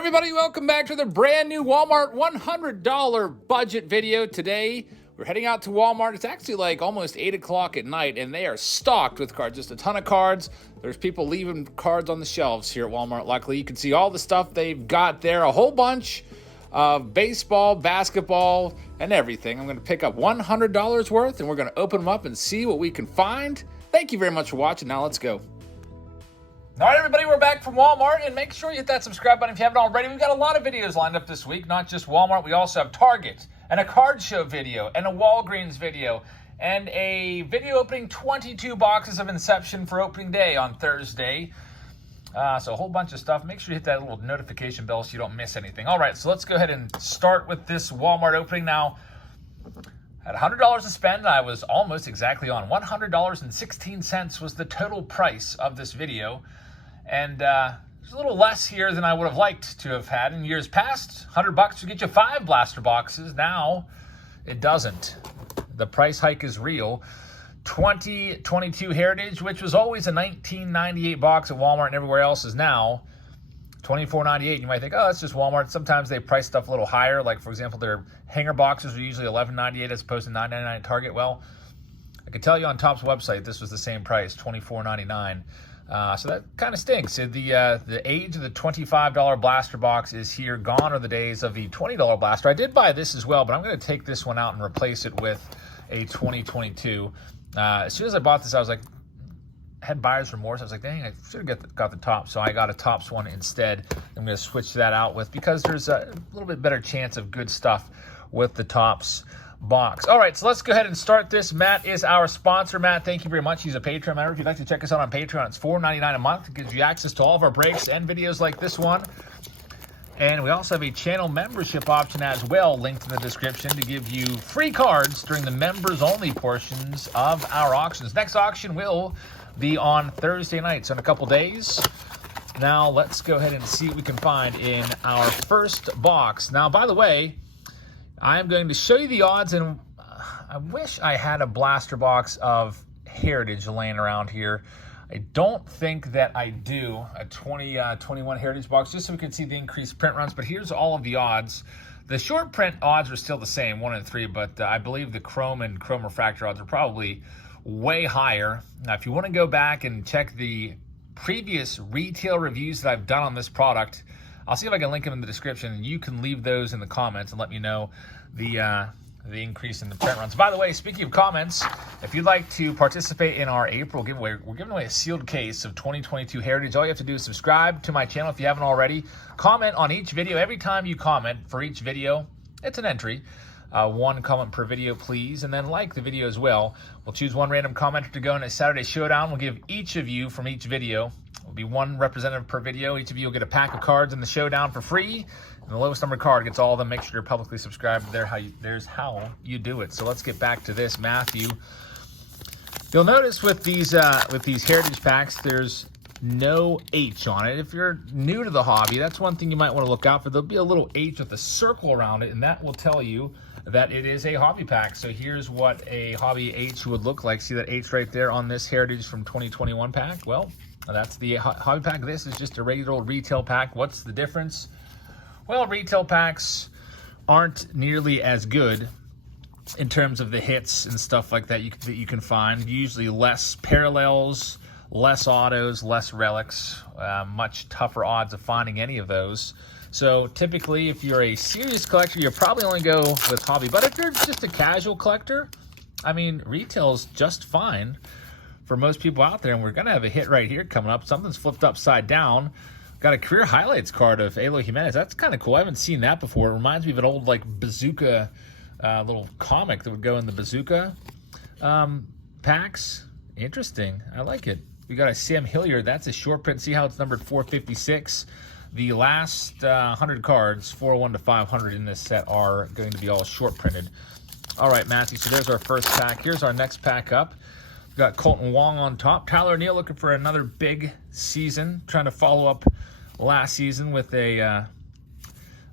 Everybody, welcome back to the brand new Walmart $100 budget video. Today, we're heading out to Walmart. It's actually like almost 8 o'clock at night, and they are stocked with cards. Just a ton of cards. There's people leaving cards on the shelves here at Walmart. Luckily, you can see all the stuff they've got there. A whole bunch of baseball, basketball, and everything. I'm going to pick up $100 worth, and we're going to open them up and see what we can find. Thank you very much for watching. Now, let's go. All right, everybody, we're back from Walmart, and make sure you hit that subscribe button if you haven't already. We've got a lot of videos lined up this week, not just Walmart. We also have Target, and a card show video, and a Walgreens video, and a video opening 22 boxes of Inception for opening day on Thursday. So a whole bunch of stuff. Make sure you hit that little notification bell so you don't miss anything. All right, so let's go ahead and start with this Walmart opening. Now, at $100 to spend, I was almost exactly on. $100.16 was the total price of this video. And there's a little less here than I would have liked to have had in years past. $100 to get you 5 blaster boxes. Now, it doesn't. The price hike is real. 2022 Heritage, which was always a $19.98 box at Walmart and everywhere else, is now $24.98. You might think, oh, that's just Walmart. Sometimes they price stuff a little higher. Like, for example, their hanger boxes are usually $11.98 as opposed to $9.99 at Target. Well, I can tell you on Topps website this was the same price, $24.99. So that kind of stinks. The age of the $25 blaster box is here. Gone are the days of the $20 blaster. I did buy this as well, but I'm going to take this one out and replace it with a 2022. As soon as I bought this, I was like, had buyer's remorse. I was like, dang, I should have got the Topps. So I got a Topps one instead. I'm going to switch that out with, because there's a little bit better chance of good stuff with the Topps box. All right, so let's go ahead and start this. Matt is our sponsor. Matt, thank you very much. He's a Patreon member. If you'd like to check us out on Patreon, it's $4.99 a month. It gives you access to all of our breaks and videos like this one. And we also have a channel membership option as well, linked in the description, to give you free cards during the members-only portions of our auctions. Next auction will be on Thursday night, so in a couple days. Now, let's go ahead and see what we can find in our first box. Now, by the way, I'm going to show you the odds, and I wish I had a blaster box of Heritage laying around here. I don't think that I do, a 2021 Heritage box, just so we can see the increased print runs. But here's all of the odds. The short print odds are still the same, 1 in 3, but I believe the chrome and chrome refractor odds are probably way higher. Now, if you want to go back and check the previous retail reviews that I've done on this product, I'll see if I can link them in the description, and you can leave those in the comments and let me know the increase in the print runs. By the way, speaking of comments, if you'd like to participate in our April giveaway, we're giving away a sealed case of 2022 Heritage. All you have to do is subscribe to my channel if you haven't already. Comment on each video. Every time you comment for each video, it's an entry. 1 comment per video, please, and then like the video as well. We'll choose 1 random commenter to go in a Saturday showdown. We'll give each of you from each video, will be 1 representative per video. Each of you will get a pack of cards in the showdown for free, and the lowest number card gets all of them. Make sure you're publicly subscribed. There's how you do it. So let's get back to this, Matthew. You'll notice with these Heritage packs, there's no H on it. If you're new to the hobby, that's one thing you might want to look out for. There'll be a little H with a circle around it, and that will tell you that it is a hobby pack. So here's what a hobby H would look like. See that H right there on this Heritage from 2021 pack? Well, that's the hobby pack. This is just a regular old retail pack. What's the difference? Well, retail packs aren't nearly as good in terms of the hits and stuff like that you can find. Usually less parallels, less autos, less relics, much tougher odds of finding any of those. So typically, if you're a serious collector, you'll probably only go with hobby. But if you're just a casual collector, I mean, retail's just fine for most people out there. And we're going to have a hit right here coming up. Something's flipped upside down. Got a career highlights card of Eloy Jimenez. That's kind of cool. I haven't seen that before. It reminds me of an old, like, Bazooka little comic that would go in the Bazooka packs. Interesting. I like it. We got a Sam Hilliard. That's a short print. See how it's numbered 456. The last 100 cards, 401 to 500 in this set, are going to be all short printed. All right, Matthew, so there's our first pack. Here's our next pack up. We've got Colton Wong on top. Tyler O'Neill looking for another big season, trying to follow up last season with a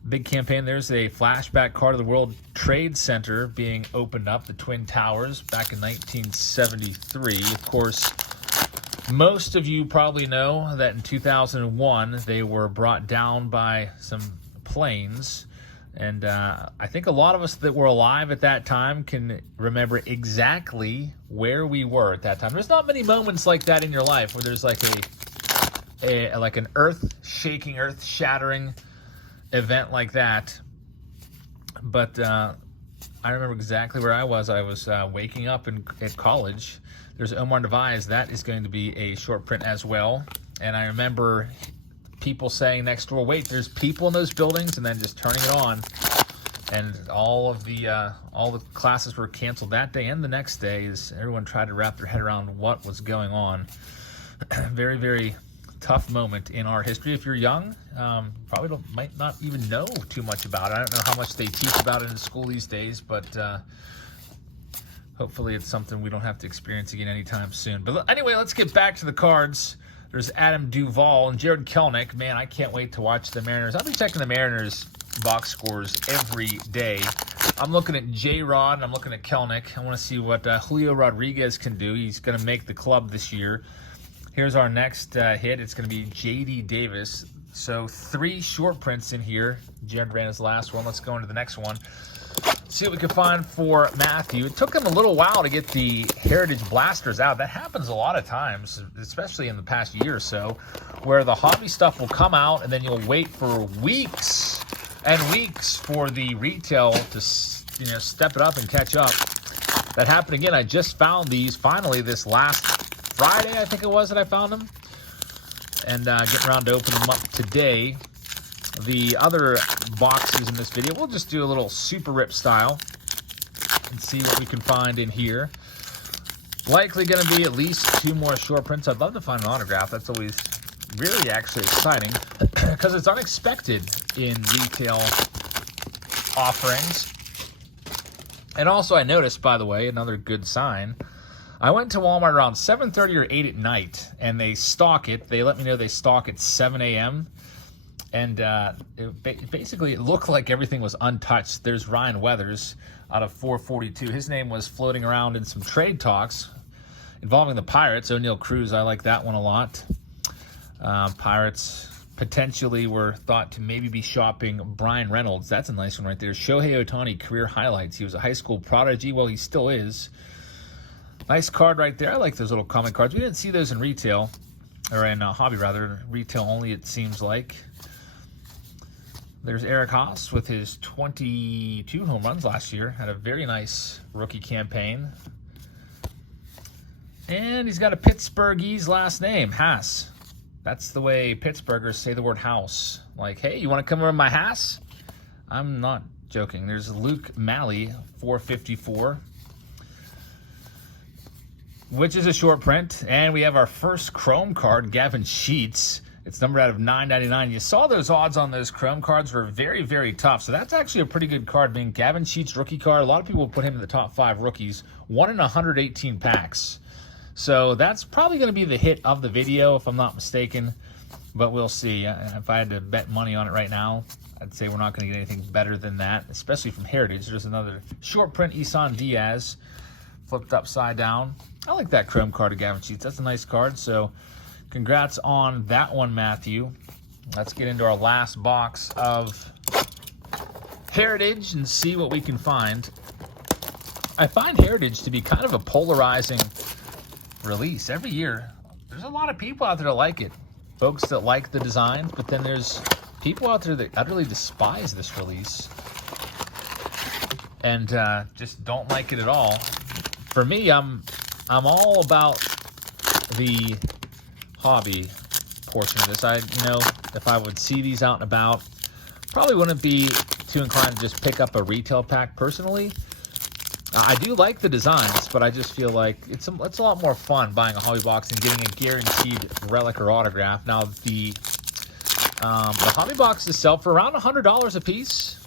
big campaign. There's a flashback card of the World Trade Center being opened up, the Twin Towers, back in 1973. Of course, Most of you probably know that in 2001, they were brought down by some planes. And I think a lot of us that were alive at that time can remember exactly where we were at that time. There's not many moments like that in your life where there's like like an earth-shaking, earth-shattering event like that. But I remember exactly where I was. I was waking up at college. There's Omar Devise. That is going to be a short print as well. And I remember people saying next door, wait, there's people in those buildings, and then just turning it on. And all the classes were canceled that day and the next day as everyone tried to wrap their head around what was going on. Very, very tough moment in our history. If you're young, probably might not even know too much about it. I don't know how much they teach about it in school these days, but hopefully it's something we don't have to experience again anytime soon. But anyway, let's get back to the cards. There's Adam Duvall and Jared Kelenic. Man, I can't wait to watch the Mariners. I'll be checking the Mariners box scores every day. I'm looking at J-Rod and I'm looking at Kelenic. I want to see what Julio Rodriguez can do. He's going to make the club this year. Here's our next hit. It's going to be J.D. Davis. So 3 short prints in here. Jared ran his last one. Let's go into the next one. See what we can find for Matthew. It took him a little while to get the Heritage Blasters out. That happens a lot of times, especially in the past year or so, where the hobby stuff will come out and then you'll wait for weeks and weeks for the retail to step it up and catch up. That happened again. I just found these finally this last Friday, I think it was, that I found them. And getting around to open them up today. The other boxes in this video, we'll just do a little super rip style and see what we can find in here. Likely going to be at least 2 more short prints. I'd love to find an autograph. That's always really actually exciting because it's unexpected in retail offerings. And also I noticed, by the way, another good sign. I went to Walmart around 7:30 or 8 at night, and they stock it. They let me know they stock at 7 a.m., and basically it looked like everything was untouched. There's Ryan Weathers out of 442. His name was floating around in some trade talks involving the Pirates. O'Neal Cruz, I like that one a lot. Pirates potentially were thought to maybe be shopping Brian Reynolds. That's a nice one right there. Shohei Ohtani career highlights. He was a high school prodigy. Well, he still is. Nice card right there. I like those little comic cards. We didn't see those in retail, or in hobby rather. Retail only, it seems like. There's Eric Haas with his 22 home runs last year. Had a very nice rookie campaign. And he's got a Pittsburghese last name, Haas. That's the way Pittsburghers say the word house. Like, hey, you want to come over to my house? I'm not joking. There's Luke Malley, 454. Which is a short print. And we have our first Chrome card, Gavin Sheets. It's numbered out of 999. You saw those odds on those Chrome cards were very, very tough. So that's actually a pretty good card, being Gavin Sheets rookie card. A lot of people put him in the top 5 rookies. 1 in 118 packs. So that's probably going to be the hit of the video, if I'm not mistaken. But we'll see. If I had to bet money on it right now, I'd say we're not going to get anything better than that, especially from Heritage. There's another short print, Isan Diaz, flipped upside down. I like that Chrome card of Gavin Sheets. That's a nice card. So congrats on that one, Matthew. Let's get into our last box of Heritage and see what we can find. I find Heritage to be kind of a polarizing release. Every year, there's a lot of people out there that like it. Folks that like the design, but then there's people out there that utterly despise this release and just don't like it at all. For me, I'm all about the hobby portion of this. If I would see these out and about, probably wouldn't be too inclined to just pick up a retail pack personally. I do like the designs, but I just feel like it's a lot more fun buying a hobby box and getting a guaranteed relic or autograph. Now, the hobby boxes sell for around $100 a piece.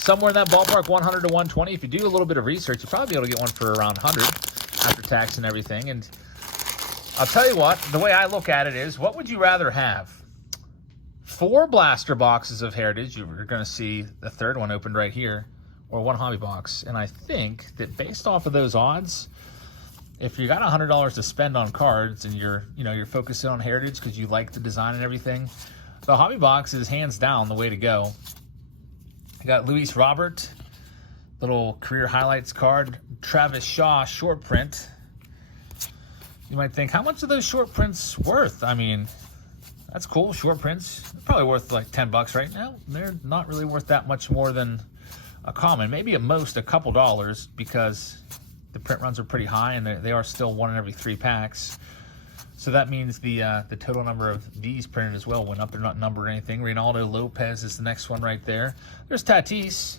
Somewhere in that ballpark, 100 to 120. If you do a little bit of research, you'll probably be able to get one for around 100 after tax and everything. And I'll tell you what, the way I look at it is, what would you rather have? 4 blaster boxes of Heritage, you're going to see the third one opened right here, or 1 hobby box. And I think that based off of those odds, if you got $100 to spend on cards and you're focusing on Heritage because you like the design and everything, the hobby box is hands down the way to go. You got Luis Robert, little career highlights card. Travis Shaw short print. You might think, how much are those short prints worth? I mean, that's cool. Short prints, they're probably worth like $10 right now. They're not really worth that much more than a common. Maybe at most a couple dollars because the print runs are pretty high and they are still 1 in every 3 packs. So that means the total number of these printed as well went up. They're not numbered or anything. Reynaldo Lopez is the next one right there. There's Tatis.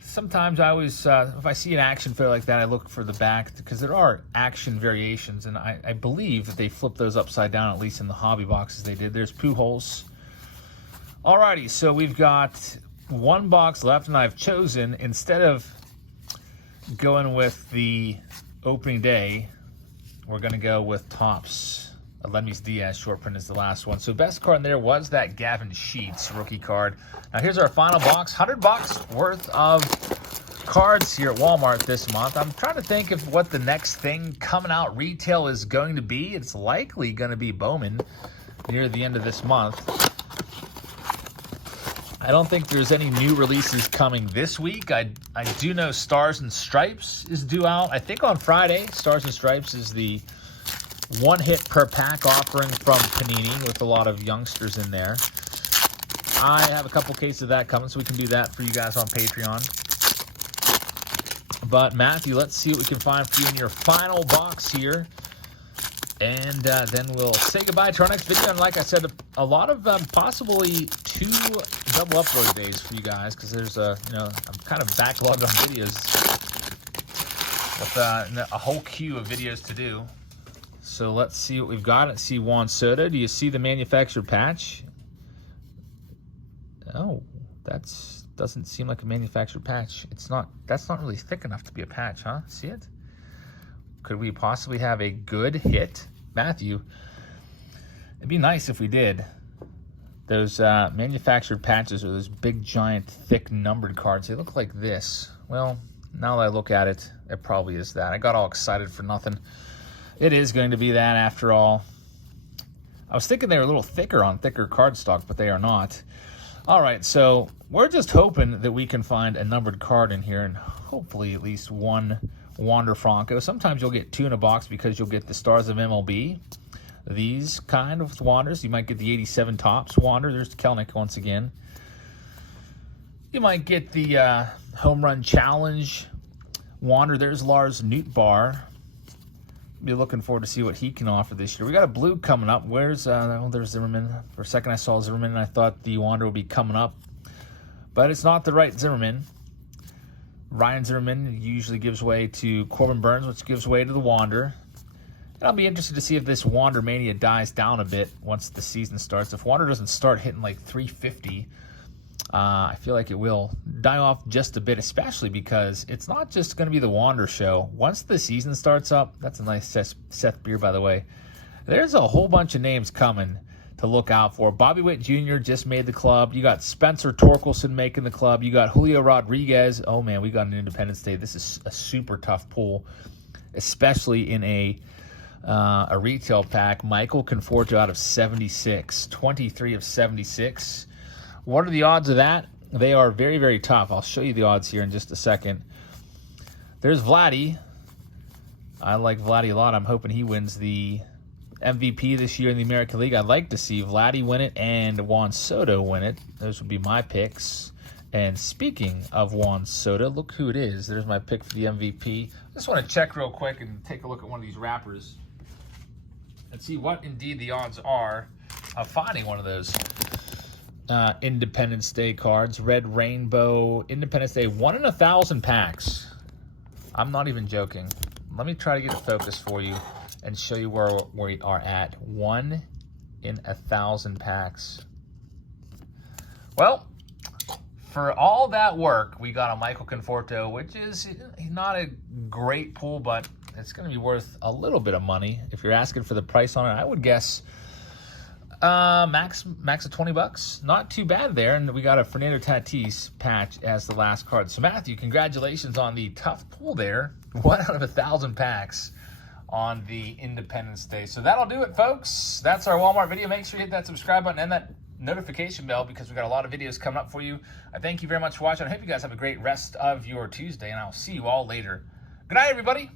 Sometimes I always, if I see an action photo like that, I look for the back because there are action variations, and I believe that they flipped those upside down, at least in the hobby boxes they did. There's Pujols. Alrighty, so we've got 1 box left, and I've chosen, instead of going with the opening day, we're going to go with Topps. Aledmys Diaz short print is the last one. So best card in there was that Gavin Sheets rookie card. Now here's our final box. $100 worth of cards here at Walmart this month. I'm trying to think of what the next thing coming out retail is going to be. It's likely going to be Bowman near the end of this month. I don't think there's any new releases coming this week. I do know Stars and Stripes is due out, I think, on Friday. Stars and Stripes is the 1 hit per pack offering from Panini with a lot of youngsters in there. I have a couple cases of that coming, so we can do that for you guys on Patreon. But Matthew, let's see what we can find for you in your final box here. And then we'll say goodbye to our next video. And like I said, a lot of possibly 2 double upload days for you guys, because there's I'm kind of backlogged on videos with a whole queue of videos to do. So let's see what we've got. Let's see Juan Soto. Do you see the manufactured patch? Oh, doesn't seem like a manufactured patch. That's not really thick enough to be a patch, huh? See it? Could we possibly have a good hit? Matthew, it'd be nice if we did. Those manufactured patches are those big, giant, thick numbered cards. They look like this. Well, now that I look at it, it probably is that. I got all excited for nothing. It is going to be that after all. I was thinking they were a little thicker on thicker cardstock, but they are not. All right, so we're just hoping that we can find a numbered card in here and hopefully at least 1 Wander Franco. Sometimes you'll get 2 in a box because you'll get the Stars of MLB. These kind of Wanders. You might get the 87 Topps Wander. There's Kelnick once again. You might get the Home Run Challenge Wander. There's Lars Nootbaar. Be looking forward to see what he can offer this year. We got a blue coming up. Where's there's Zimmerman. For a second I saw Zimmerman and I thought the Wander would be coming up, but it's not the right Zimmerman. Ryan Zimmerman usually gives way to Corbin Burns, which gives way to the Wander. And I'll be interested to see if this Wander mania dies down a bit once the season starts. If Wander doesn't start hitting like 350, I feel like it will die off just a bit, especially because it's not just going to be the Wander show. Once the season starts up, that's a nice Seth beer, by the way. There's a whole bunch of names coming to look out for. Bobby Witt Jr. just made the club. You got Spencer Torkelson making the club. You got Julio Rodriguez. Oh, man, we got an Independence Day. This is a super tough pull, especially in a retail pack. Michael Conforto out of 76, 23 of 76. What are the odds of that? They are very, very tough. I'll show you the odds here in just a second. There's Vladdy. I like Vladdy a lot. I'm hoping he wins the MVP this year in the American League. I'd like to see Vladdy win it and Juan Soto win it. Those would be my picks. And speaking of Juan Soto, look who it is. There's my pick for the MVP. I just want to check real quick and take a look at one of these wrappers and see what indeed the odds are of finding one of those Independence Day cards. Red Rainbow Independence Day, 1 in 1,000 packs. I'm not even joking. Let me try to get it focused for you and show you where we are at. 1 in 1,000 packs. Well, for all that work, we got a Michael Conforto, which is not a great pull, but it's going to be worth a little bit of money. If you're asking for the price on it, I would guess max of $20. Not too bad there. And we got a Fernando Tatis patch as the last card. So Matthew, congratulations on the tough pull there. 1 out of 1,000 packs. on the Independence Day. So that'll do it, folks. That's our Walmart video. Make sure you hit that subscribe button and that notification bell because we've got a lot of videos coming up for you. I thank you very much for watching. I hope you guys have a great rest of your Tuesday, and I'll see you all later. Good night, everybody.